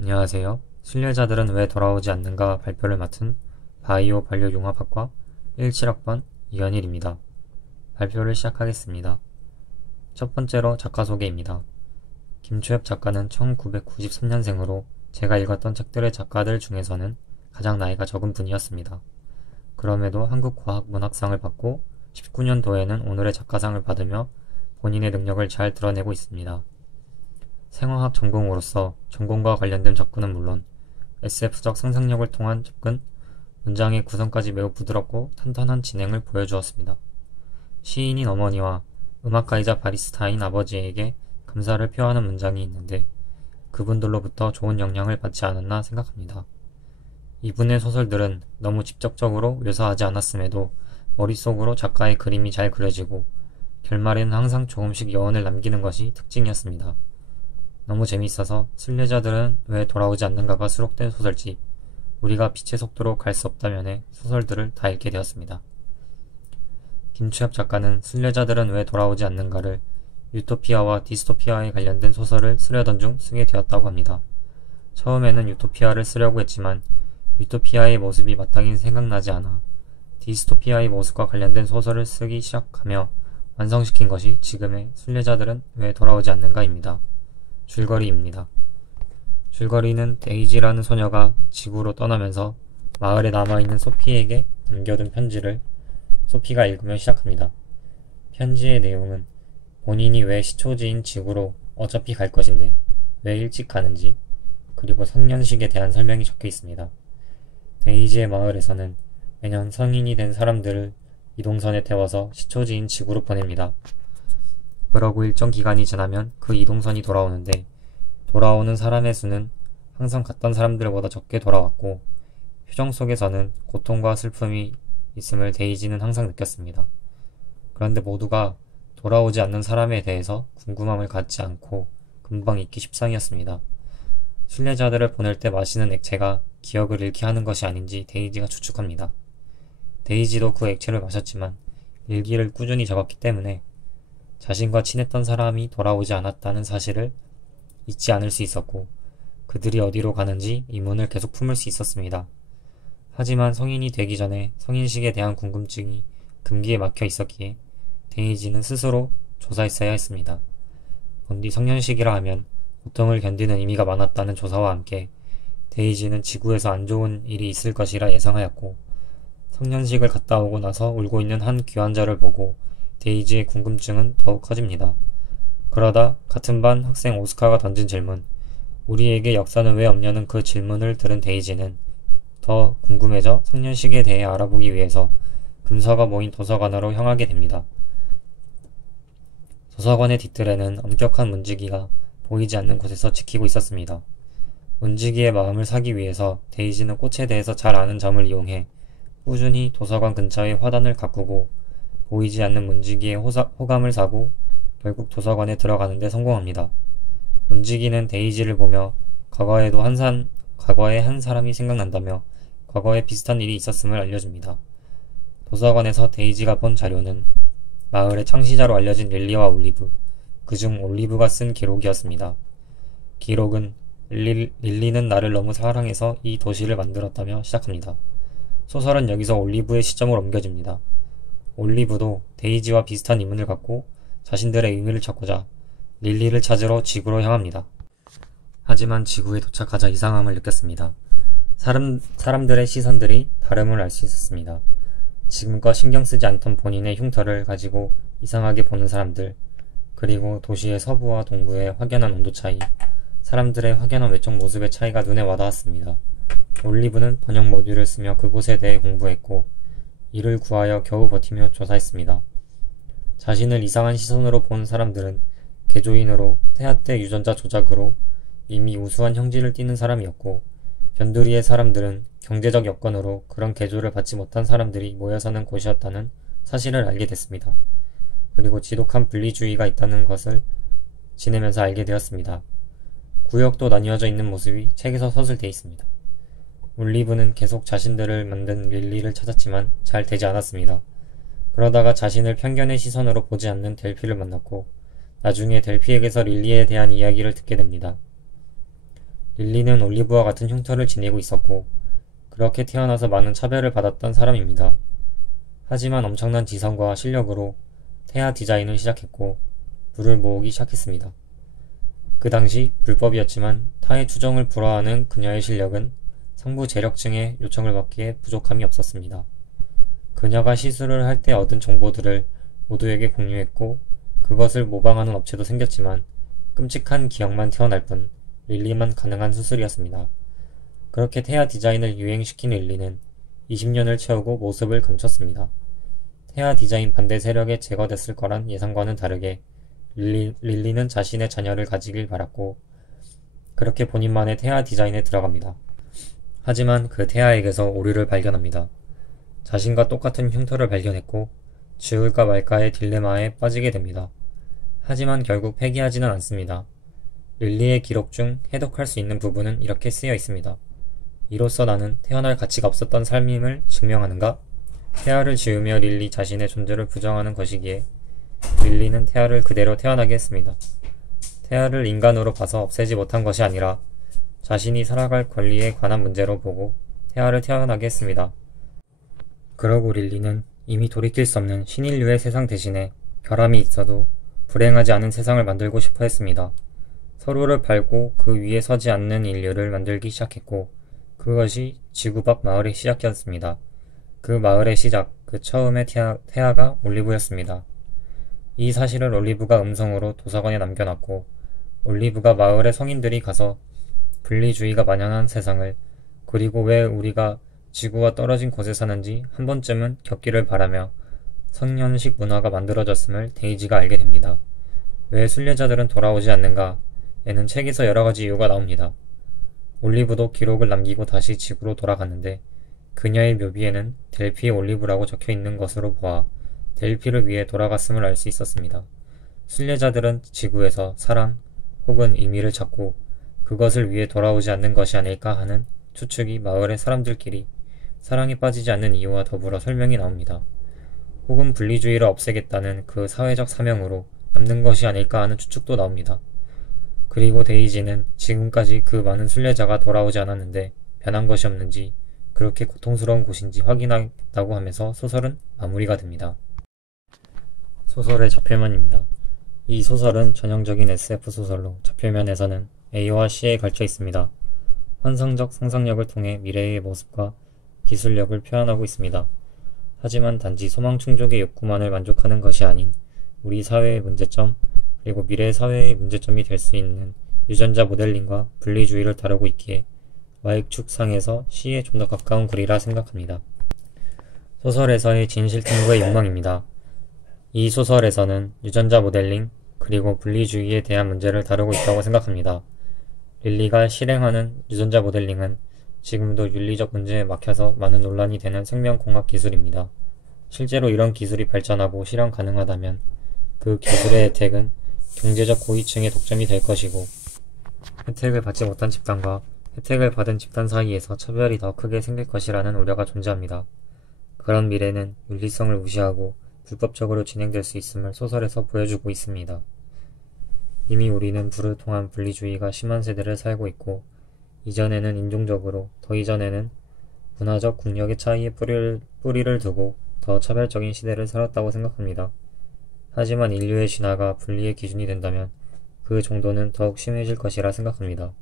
안녕하세요. 순례자들은 왜 돌아오지 않는가 발표를 맡은 바이오 반려융합학과 17학번 이현일입니다. 발표를 시작하겠습니다. 첫 번째로 작가 소개입니다. 김초엽 작가는 1993년생으로 제가 읽었던 책들의 작가들 중에서는 가장 나이가 적은 분이었습니다. 그럼에도 한국과학문학상을 받고 19년도에는 오늘의 작가상을 받으며 본인의 능력을 잘 드러내고 있습니다. 생화학 전공으로서 전공과 관련된 접근은 물론 SF적 상상력을 통한 접근, 문장의 구성까지 매우 부드럽고 탄탄한 진행을 보여주었습니다. 시인인 어머니와 음악가이자 바리스타인 아버지에게 감사를 표하는 문장이 있는데 그분들로부터 좋은 영향을 받지 않았나 생각합니다. 이분의 소설들은 너무 직접적으로 묘사하지 않았음에도 머릿속으로 작가의 그림이 잘 그려지고 결말에는 항상 조금씩 여운을 남기는 것이 특징이었습니다. 너무 재미있어서 순례자들은 왜 돌아오지 않는가가 수록된 소설집 우리가 빛의 속도로 갈 수 없다면의 소설들을 다 읽게 되었습니다. 김추엽 작가는 순례자들은 왜 돌아오지 않는가를 유토피아와 디스토피아에 관련된 소설을 쓰려던 중 쓰게 되었다고 합니다. 처음에는 유토피아를 쓰려고 했지만 유토피아의 모습이 마땅히 생각나지 않아 디스토피아의 모습과 관련된 소설을 쓰기 시작하며 완성시킨 것이 지금의 순례자들은 왜 돌아오지 않는가입니다. 줄거리입니다. 줄거리는 데이지라는 소녀가 지구로 떠나면서 마을에 남아있는 소피에게 남겨둔 편지를 소피가 읽으며 시작합니다. 편지의 내용은 본인이 왜 시초지인 지구로 어차피 갈 것인데 왜 일찍 가는지 그리고 성년식에 대한 설명이 적혀 있습니다. 데이지의 마을에서는 매년 성인이 된 사람들을 이동선에 태워서 시초지인 지구로 보냅니다. 그러고 일정 기간이 지나면 그 이동선이 돌아오는데 돌아오는 사람의 수는 항상 갔던 사람들보다 적게 돌아왔고 표정 속에서는 고통과 슬픔이 있음을 데이지는 항상 느꼈습니다. 그런데 모두가 돌아오지 않는 사람에 대해서 궁금함을 갖지 않고 금방 잊기 십상이었습니다. 순례자들을 보낼 때 마시는 액체가 기억을 잃게 하는 것이 아닌지 데이지가 추측합니다. 데이지도 그 액체를 마셨지만 일기를 꾸준히 적었기 때문에 자신과 친했던 사람이 돌아오지 않았다는 사실을 잊지 않을 수 있었고 그들이 어디로 가는지 의문을 계속 품을 수 있었습니다. 하지만 성인이 되기 전에 성인식에 대한 궁금증이 금기에 막혀 있었기에 데이지는 스스로 조사했어야 했습니다. 본디 성년식이라 하면 고통을 견디는 의미가 많았다는 조사와 함께 데이지는 지구에서 안 좋은 일이 있을 것이라 예상하였고 성년식을 갔다 오고 나서 울고 있는 한 귀환자를 보고 데이지의 궁금증은 더욱 커집니다. 그러다 같은 반 학생 오스카가 던진 질문, 우리에게 역사는 왜 없냐는 그 질문을 들은 데이지는 더 궁금해져 성년식에 대해 알아보기 위해서 금서가 모인 도서관으로 향하게 됩니다. 도서관의 뒤뜰에는 엄격한 문지기가 보이지 않는 곳에서 지키고 있었습니다. 문지기의 마음을 사기 위해서 데이지는 꽃에 대해서 잘 아는 점을 이용해 꾸준히 도서관 근처의 화단을 가꾸고 보이지 않는 문지기의 호감을 사고 결국 도서관에 들어가는데 성공합니다. 문지기는 데이지를 보며 과거에 한 사람이 생각난다며 과거에 비슷한 일이 있었음을 알려줍니다. 도서관에서 데이지가 본 자료는 마을의 창시자로 알려진 릴리와 올리브, 그중 올리브가 쓴 기록이었습니다. 기록은 릴리는 나를 너무 사랑해서 이 도시를 만들었다며 시작합니다. 소설은 여기서 올리브의 시점을 옮겨집니다. 올리브도 데이지와 비슷한 의문을 갖고 자신들의 의미를 찾고자 릴리를 찾으러 지구로 향합니다. 하지만 지구에 도착하자 이상함을 느꼈습니다. 사람들의 시선들이 다름을 알 수 있었습니다. 지금껏 신경 쓰지 않던 본인의 흉터를 가지고 이상하게 보는 사람들, 그리고 도시의 서부와 동부의 확연한 온도 차이, 사람들의 확연한 외적 모습의 차이가 눈에 와닿았습니다. 올리브는 번역 모듈을 쓰며 그곳에 대해 공부했고 이를 구하여 겨우 버티며 조사했습니다. 자신을 이상한 시선으로 본 사람들은 개조인으로 태아 때 유전자 조작으로 이미 우수한 형질을 띠는 사람이었고 변두리의 사람들은 경제적 여건으로 그런 개조를 받지 못한 사람들이 모여 사는 곳이었다는 사실을 알게 됐습니다. 그리고 지독한 분리주의가 있다는 것을 지내면서 알게 되었습니다. 구역도 나뉘어져 있는 모습이 책에서 서술되어 있습니다. 올리브는 계속 자신들을 만든 릴리를 찾았지만 잘 되지 않았습니다. 그러다가 자신을 편견의 시선으로 보지 않는 델피를 만났고 나중에 델피에게서 릴리에 대한 이야기를 듣게 됩니다. 릴리는 올리브와 같은 흉터를 지니고 있었고 그렇게 태어나서 많은 차별을 받았던 사람입니다. 하지만 엄청난 지성과 실력으로 태아 디자인을 시작했고 부를 모으기 시작했습니다. 그 당시 불법이었지만 타의 추종을 불허하는 그녀의 실력은 상부 재력층의 요청을 받기에 부족함이 없었습니다. 그녀가 시술을 할 때 얻은 정보들을 모두에게 공유했고 그것을 모방하는 업체도 생겼지만 끔찍한 기억만 튀어날 뿐 릴리만 가능한 수술이었습니다. 그렇게 태아 디자인을 유행시킨 릴리는 20년을 채우고 모습을 감췄습니다. 태아 디자인 반대 세력에 제거됐을 거란 예상과는 다르게 릴리는 자신의 자녀를 가지길 바랐고 그렇게 본인만의 태아 디자인에 들어갑니다. 하지만 그 태아에게서 오류를 발견합니다. 자신과 똑같은 흉터를 발견했고 지울까 말까의 딜레마에 빠지게 됩니다. 하지만 결국 폐기하지는 않습니다. 릴리의 기록 중 해독할 수 있는 부분은 이렇게 쓰여 있습니다. 이로써 나는 태어날 가치가 없었던 삶임을 증명하는가? 태아를 지우며 릴리 자신의 존재를 부정하는 것이기에 릴리는 태아를 그대로 태어나게 했습니다. 태아를 인간으로 봐서 없애지 못한 것이 아니라 자신이 살아갈 권리에 관한 문제로 보고 태아를 태어나게 했습니다. 그러고 릴리는 이미 돌이킬 수 없는 신인류의 세상 대신에 결함이 있어도 불행하지 않은 세상을 만들고 싶어 했습니다. 서로를 밟고 그 위에 서지 않는 인류를 만들기 시작했고 그것이 지구 밖 마을의 시작이었습니다. 그 마을의 시작, 그 처음의 태아가 올리브였습니다. 이 사실을 올리브가 음성으로 도서관에 남겨놨고 올리브가 마을의 성인들이 가서 분리주의가 만연한 세상을 그리고 왜 우리가 지구와 떨어진 곳에 사는지 한 번쯤은 겪기를 바라며 성년식 문화가 만들어졌음을 데이지가 알게 됩니다. 왜 순례자들은 돌아오지 않는가? 에는 책에서 여러가지 이유가 나옵니다. 올리브도 기록을 남기고 다시 지구로 돌아갔는데 그녀의 묘비에는 델피의 올리브라고 적혀있는 것으로 보아 델피를 위해 돌아갔음을 알 수 있었습니다. 순례자들은 지구에서 사랑 혹은 의미를 찾고 그것을 위해 돌아오지 않는 것이 아닐까 하는 추측이 마을의 사람들끼리 사랑에 빠지지 않는 이유와 더불어 설명이 나옵니다. 혹은 분리주의를 없애겠다는 그 사회적 사명으로 남는 것이 아닐까 하는 추측도 나옵니다. 그리고 데이지는 지금까지 그 많은 순례자가 돌아오지 않았는데 변한 것이 없는지 그렇게 고통스러운 곳인지 확인하겠다고 하면서 소설은 마무리가 됩니다. 소설의 좌표면입니다. 이 소설은 전형적인 SF 소설로 좌표면에서는 A와 C에 걸쳐 있습니다. 환상적 상상력을 통해 미래의 모습과 기술력을 표현하고 있습니다. 하지만 단지 소망 충족의 욕구만을 만족하는 것이 아닌 우리 사회의 문제점 그리고 미래 사회의 문제점이 될 수 있는 유전자 모델링과 분리주의를 다루고 있기에 와익축상에서 C에 좀 더 가까운 글이라 생각합니다. 소설에서의 진실 탐구의 욕망입니다. 이 소설에서는 유전자 모델링 그리고 분리주의에 대한 문제를 다루고 있다고 생각합니다. 릴리가 실행하는 유전자 모델링은 지금도 윤리적 문제에 막혀서 많은 논란이 되는 생명공학 기술입니다. 실제로 이런 기술이 발전하고 실현 가능하다면 그 기술의 혜택은 경제적 고위층의 독점이 될 것이고 혜택을 받지 못한 집단과 혜택을 받은 집단 사이에서 차별이 더 크게 생길 것이라는 우려가 존재합니다. 그런 미래는 윤리성을 무시하고 불법적으로 진행될 수 있음을 소설에서 보여주고 있습니다. 이미 우리는 불을 통한 분리주의가 심한 세대를 살고 있고 이전에는 인종적으로 더 이전에는 문화적 국력의 차이에 뿌리를 두고 더 차별적인 시대를 살았다고 생각합니다. 하지만 인류의 진화가 분리의 기준이 된다면 그 정도는 더욱 심해질 것이라 생각합니다.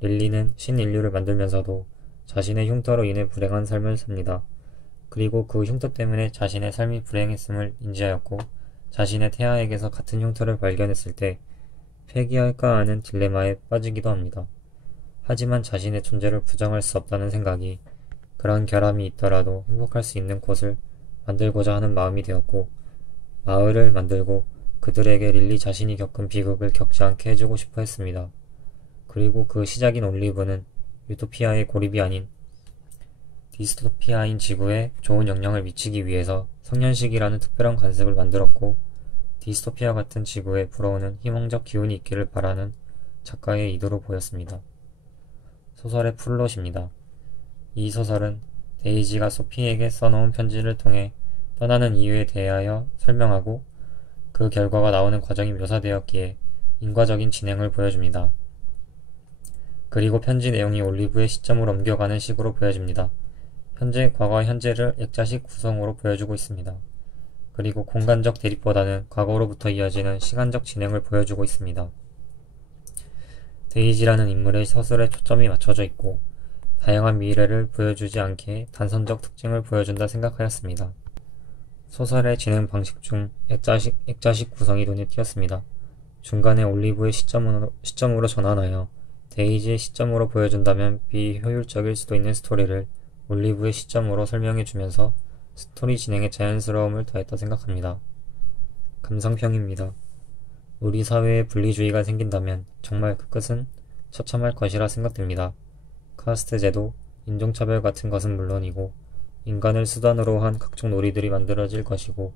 릴리는 신인류를 만들면서도 자신의 흉터로 인해 불행한 삶을 삽니다. 그리고 그 흉터 때문에 자신의 삶이 불행했음을 인지하였고 자신의 태아에게서 같은 흉터를 발견했을 때 폐기할까 하는 딜레마에 빠지기도 합니다. 하지만 자신의 존재를 부정할 수 없다는 생각이 그런 결함이 있더라도 행복할 수 있는 곳을 만들고자 하는 마음이 되었고 마을을 만들고 그들에게 릴리 자신이 겪은 비극을 겪지 않게 해주고 싶어 했습니다. 그리고 그 시작인 올리브는 유토피아의 고립이 아닌 디스토피아인 지구에 좋은 영향을 미치기 위해서 성년식이라는 특별한 관습을 만들었고 디스토피아 같은 지구에 불어오는 희망적 기운이 있기를 바라는 작가의 의도로 보였습니다. 소설의 플롯입니다. 이 소설은 데이지가 소피에게 써놓은 편지를 통해 떠나는 이유에 대하여 설명하고 그 결과가 나오는 과정이 묘사되었기에 인과적인 진행을 보여줍니다. 그리고 편지 내용이 올리브의 시점을 옮겨가는 식으로 보여집니다. 현재, 과거, 현재를 액자식 구성으로 보여주고 있습니다. 그리고 공간적 대립보다는 과거로부터 이어지는 시간적 진행을 보여주고 있습니다. 데이지라는 인물의 서술에 초점이 맞춰져 있고 다양한 미래를 보여주지 않게 단선적 특징을 보여준다 생각하였습니다. 소설의 진행 방식 중 액자식 구성이 눈에 띄었습니다. 중간에 올리브의 시점으로 전환하여 데이지의 시점으로 보여준다면 비효율적일 수도 있는 스토리를 올리브의 시점으로 설명해주면서 스토리 진행에 자연스러움을 더했다 생각합니다. 감상평입니다. 우리 사회에 분리주의가 생긴다면 정말 그 끝은 처참할 것이라 생각됩니다. 카스트 제도, 인종차별 같은 것은 물론이고 인간을 수단으로 한 각종 놀이들이 만들어질 것이고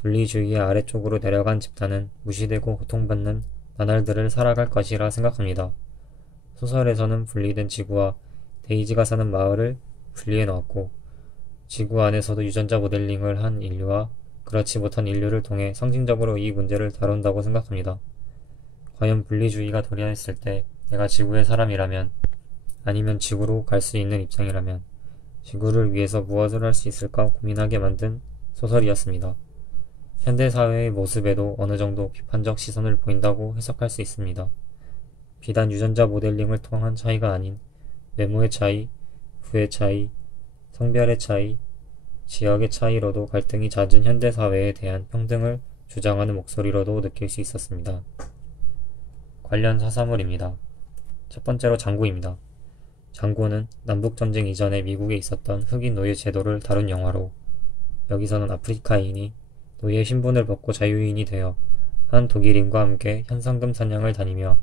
분리주의의 아래쪽으로 내려간 집단은 무시되고 고통받는 나날들을 살아갈 것이라 생각합니다. 소설에서는 분리된 지구와 데이지가 사는 마을을 분리해 놓았고 지구 안에서도 유전자 모델링을 한 인류와 그렇지 못한 인류를 통해 상징적으로 이 문제를 다룬다고 생각합니다. 과연 분리주의가 도래했을 때 내가 지구의 사람이라면 아니면 지구로 갈 수 있는 입장이라면 지구를 위해서 무엇을 할 수 있을까 고민하게 만든 소설이었습니다. 현대사회의 모습에도 어느 정도 비판적 시선을 보인다고 해석할 수 있습니다. 비단 유전자 모델링을 통한 차이가 아닌 외모의 차이, 부의 차이, 성별의 차이, 지역의 차이로도 갈등이 잦은 현대사회에 대한 평등을 주장하는 목소리로도 느낄 수 있었습니다. 관련 사사물입니다. 첫 번째로 장고입니다. 장고는 남북전쟁 이전에 미국에 있었던 흑인 노예 제도를 다룬 영화로 여기서는 아프리카인이 노예 신분을 벗고 자유인이 되어 한 독일인과 함께 현상금 사냥을 다니며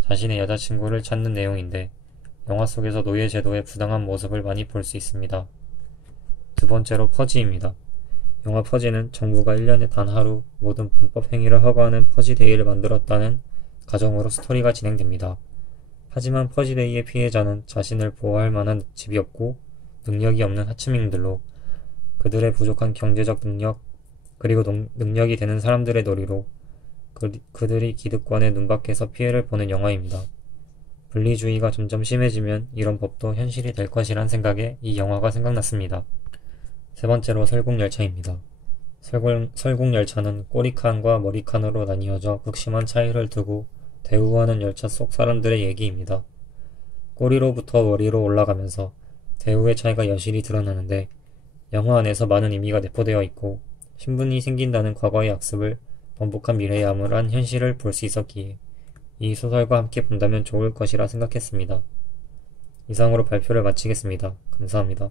자신의 여자친구를 찾는 내용인데 영화 속에서 노예 제도의 부당한 모습을 많이 볼 수 있습니다. 두 번째로 퍼지입니다. 영화 퍼지는 정부가 1년에 단 하루 모든 범법 행위를 허가하는 퍼지데이를 만들었다는 가정으로 스토리가 진행됩니다. 하지만 퍼지데이의 피해자는 자신을 보호할 만한 집이 없고 능력이 없는 하층민들로 그들의 부족한 경제적 능력 그리고 능력이 되는 사람들의 놀이로 그들이 기득권의 눈밖에서 피해를 보는 영화입니다. 분리주의가 점점 심해지면 이런 법도 현실이 될 것이란 생각에 이 영화가 생각났습니다. 세 번째로 설국열차입니다. 설국열차는 꼬리칸과 머리칸으로 나뉘어져 극심한 차이를 두고 대우하는 열차 속 사람들의 얘기입니다. 꼬리로부터 머리로 올라가면서 대우의 차이가 여실히 드러나는데 영화 안에서 많은 의미가 내포되어 있고 신분이 생긴다는 과거의 악습을 번복한 미래의 암울한 현실을 볼 수 있었기에 이 소설과 함께 본다면 좋을 것이라 생각했습니다. 이상으로 발표를 마치겠습니다. 감사합니다.